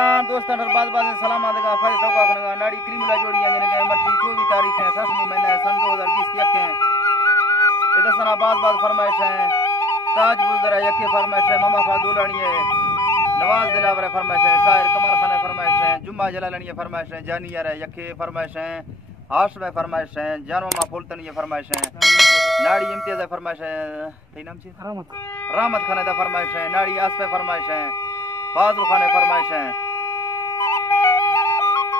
दोस्तों बाज सलाम आदेगा फैज टोका खनगा नाड़ी क्रीमला जोड़ियां जने मर्जी 24 तारीख है 7वीं महीना सन 2020 यके इधर सना बाज फरमाइश है ताज बुजरा यके फरमाइश है मामा खा दुलानी है नवाज दिलावर फरमाइश है शायर कमल खान फरमाइश है जुम्मा जलालनी फरमाइश है जानियर है यके फरमाइश है हाशम फरमाइश है जान मामा फुलतन ये फरमाइश है नाड़ी इम्तियाज फरमाइश है तेरी नाम छी रहमत खान दा फरमाइश है नाड़ी आसफे फरमाइश है फाजुल खान फरमाइश है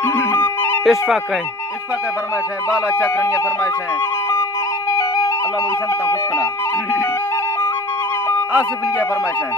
इशफाक है फरमाइश है बाला चक्रनी फरमाइश है अल्लाह मुझे संता खुश करा आसिफ लिया फरमाइश है